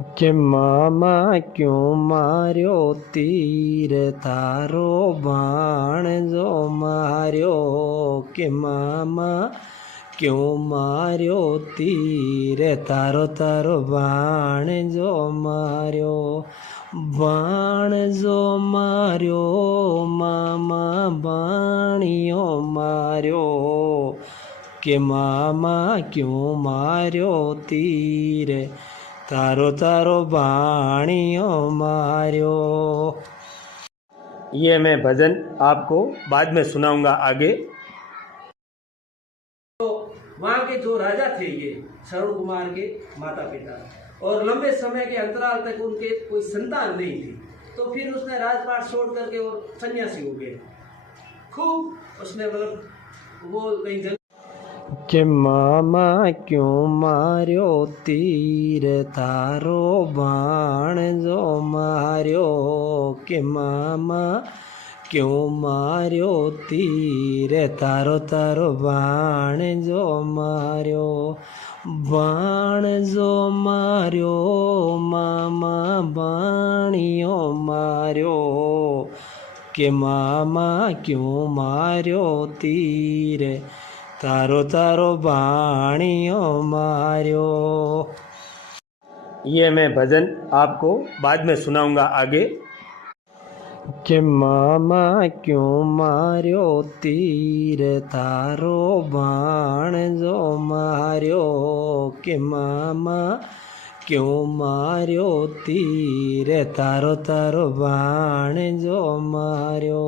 કે મામા ક્यों માર્યો તીર તારો બાણ જો માર્યો કે મામા ક્यों માર્યો તીર તારો બાણ જો માર્યો મામા બાણિયો માર્યો કે મામા ક્यों માર્યો તીર तारो बाणियो मार्यो। ये मैं भजन आपको बाद में सुनाऊंगा आगे। तो वहाँ के जो राजा थे ये श्रवण कुमार के माता पिता, और लंबे समय के अंतराल तक उनके कोई संतान नहीं थी। तो फिर उसने राजपाट छोड़ करके वो सन्यासी हो गए। खूब उसने मतलब वो कहीं के मामा क्यों मार्यो तीर तारो बाण जो मार्यो के मामा क्यों मार्यो तीर तारो बाण जो मार्यो मामा बाणियो मार्यो के मामा क्यों मार्यो तीर तारो बाणियो मार्यो। ये मैं भजन आपको बाद में सुनाऊंगा आगे। के मामा क्यों मार्यो तीर तारो बाण जो मार्यो के मामा क्यों मार्यो तीर तारो बाण जो मार्यो